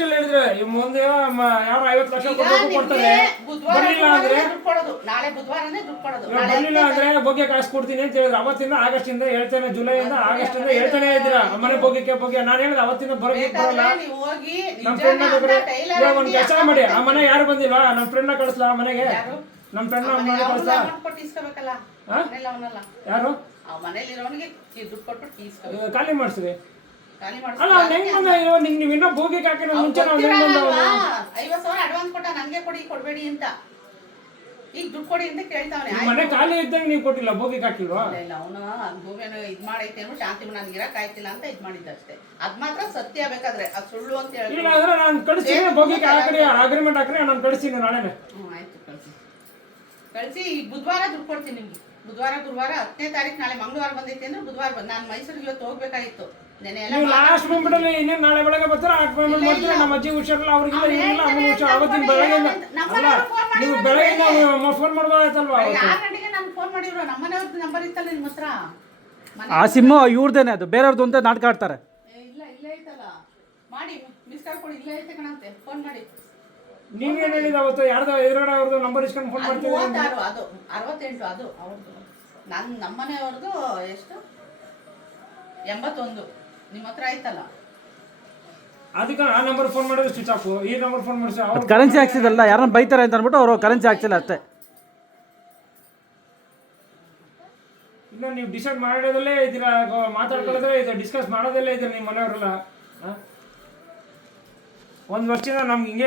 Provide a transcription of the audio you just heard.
Last ಹೇಳಿದ್ರೆ ಮುಂದೆ ಯಾರು 50 ಲಕ್ಷ ಕೊಡ್ತಾರೆ, ಬರ್ಲಿಲ್ಲ ಅಂದ್ರೆ ಬಗ್ಗೆ ಕಾಸು ಕೊಡ್ತೀನಿ ಅಂತ ಹೇಳಿದ್ರೆ ಅವತ್ತಿಂದ ಆಗಸ್ಟ್ ಇಂದ ಹೇಳ್ತೇನೆ, ಜುಲೈಯಿಂದ ಆಗಸ್ಟ್ ಇಂದ ಹೇಳ್ತಾನೆ ಇದ್ದೀರಾ ಮನೆ ಬಗ್ಗೆ. ನಾನು ಹೇಳಿದ್ರೆ ಅವತ್ತಿಂದ ಬರಲ್ಲ. ನಮ್ಮ ಫ್ರೆಂಡ್ ಒಂದ್ ಕೆಲಸ ಮಾಡಿ, ಆ ಮನೆ ಯಾರು ಬಂದಿಲ್ಲ, ನಮ್ಮ ಫ್ರೆಂಡ್ ಕಳಿಸ್ಲಾ ಮನೆಗೆ? ನಮ್ಮ ಫ್ರೆಂಡ್ ಕಳಿಸ್ಲಾ? ಯಾರು ಖಾಲಿ ಮಾಡಿಸ್ರಿ. ಅಲ್ಲ ಹೆಂಗ್ ಬಂದ ನೀವು ಇನ್ನೂ ಬೋಗಿಗೆ ಹಾಕಿರೋ ಮುಂಚೆ ನಾವು ಹೆಂಗ್ ಬಂದವ? 50,000 ಅಡ್ವಾನ್ಸ್ ಕೊಟ್ಟ, ನಂಗೆ ಕೊಡ್ಬೇಡಿ ಅಂತ. ಈಗ ದುಡ್ಡು ಕೊಡಿ ಅಂತ ಕೇಳ್ತಾವನೆ. ಮನೆ ಖಾಲಿ ಇದ್ದಂಗೆ ನೀವು ಕೊಟ್ಟಿಲ್ಲ, ಬೋಗಿಗೆ ಹಾಕಿಲ್ವಾ? ಇಲ್ಲ, ಅವನು ಭೂಮಿಯನ್ನು ಇದ್ ಮಾಡೈತೆ ಅನ್ನೋ ಶಾಂತಿ ನನ್ಗೆ ಇರಕ್ ಆಯ್ತಿಲ್ಲ ಅಂತ ಇದ್ ಮಾಡಿದ್ದಷ್ಟೇ. ಅದ್ ಮಾತ್ರ ಸತ್ಯ, ಬೇಕಾದ್ರೆ ಅದು ಸುಳ್ಳು ಅಂತ ಹೇಳಿ. ಇಲ್ಲ ಅಂದ್ರೆ ನಾನು ಕಳಿಸ್ತೀನಿ, ಬೋಗಿಗೆ ಹಾಕಿ ಅಗ್ರಿಮೆಂಟ್ ಹಾಕ್ರಿ, ನಾನು ಕಳಿಸ್ತೀನಿ ನಾಳೆನೆ. ಆಯ್ತು, ಕಳಿಸಿ. ಈಗ ಬುಧವಾರ ದುಡ್ಡು ಕೊಡ್ತೀನಿ ನಿಮ್ಗೆ. ಬುಧವಾರ ಗುರುವಾರ 10ನೇ ತಾರೀಕು, ನಾಳೆ ಮಂಗಳವಾರ ಬಂದೈತೆ ಅಂದ್ರೆ ಬುಧವಾರ ಬಂದು ನಾನು ಮೈಸೂರಿಗೆ ಇವತ್ತು ಹೋಗ್ಬೇಕಾಗಿತ್ತು. ಲಾಸ್ಟ್ ಬಂದ್ಬಿಡಲಿ, ಇನ್ನೇನು ನಾಳೆ ಬೆಳಗ್ಗೆ ಬರ್ತಾರೆ, ಆ ಪೇಮೆಂಟ್ ಮಾಡ್ತೀರಾ. ನಮ್ಮ ಅಜ್ಜಿ ಹುಷಾರಿಲ್ಲ, ಅವ್ರಿಗಿಲ್ಲ ಏನಿಲ್ಲ, ಅಮ್ಮನ ಹುಷಾರು. ಅವತ್ತಿನ ಬೆಳಗ್ಗೆಯಿಂದ ಅಲ್ಲ, ನೀವು ಬೆಳಗ್ಗೆಯಿಂದ ಫೋನ್ ಮಾಡ್ಬೋದಾಯ್ತಲ್ವಾ? 6 ಗಂಟೆಗೆ ನಾನು ಫೋನ್ ಮಾಡಿದ್ರು, ನಮ್ಮನೆಯವ್ರದ್ದು ನಂಬರ್ ಇತ್ತಲ್ಲ ನಿಮ್ಮ ಹತ್ರ. ಆ ಸಿಮ್ಮು ಇವ್ರದೇನೆ, ಅದು ಬೇರೆಯವ್ರದ್ದು ಅಂತ ನಾಟಕ ಆಡ್ತಾರೆ. ಇಲ್ಲ, ಇಲ್ಲೇ ಐತಲ್ಲ, ಮಾಡಿ ಮಿಸ್ ಕಾಲ್ ಕೊಡಿ, ಇಲ್ಲೇ ಐತೆ ಕಣಂತೆ, ಫೋನ್ ಮಾಡಿ. ನೀವೇನು ಹೇಳಿದ ಅವತ್ತು? ಯಾರ್ದೋ ಎದುರುಗಡೆ ಅವ್ರದ್ದು ನಂಬರ್ ಇಸ್ಕೊಂಡು ಫೋನ್ ಮಾಡ್ತೀವಿ. ಅದು 68, ಅದು ಅವ್ರದ್ದು. ನಮ್ಮನೆಯವ್ರದ್ದು ಎಷ್ಟು 81 ನಿಮ್ಮ ಹತ್ರ ಆಯ್ತಲ್ಲ. ಅದಕ್ಕೆ ಆ ನಂಬರ್ ಫೋನ್ ಮಾಡಿದ್ರೆ ಸ್ವಿಚ್ ಆಫ್, ಈ ನಂಬರ್ ಫೋನ್ ಮಾಡಿದ್ರೆ ಅದು ಕರೆನ್ಸಿ ಹಾಕ್ಸಿದಲ್ಲ, ಯಾರನ್ನ ಬೈತಾರೆ ಅಂತ ಅಂದ್ಬಿಟ್ಟು ಅವರು ಕರೆನ್ಸಿ ಹಾಕ್ಸಿಲ್ಲ ಅಷ್ಟೇ. ಇನ್ನು ನೀವು ಡಿಸೈಡ್ ಮಾಡೋದಲ್ಲೇ ಇದ್ದೀರಾ, ಮಾತಾಡ್ಕೊಳ್ಳೋದೇ ಇದು, ಡಿಸ್ಕಸ್ ಮಾಡೋದಲ್ಲೇ ಇದ್ದೀರಾ ನಿಮ್ಮ ಮನೆಯವರೆಲ್ಲ. ಒಂದು ವರ್ಷದಿಂದ ನಮ್ಗೆ ಹಿಂಗೆ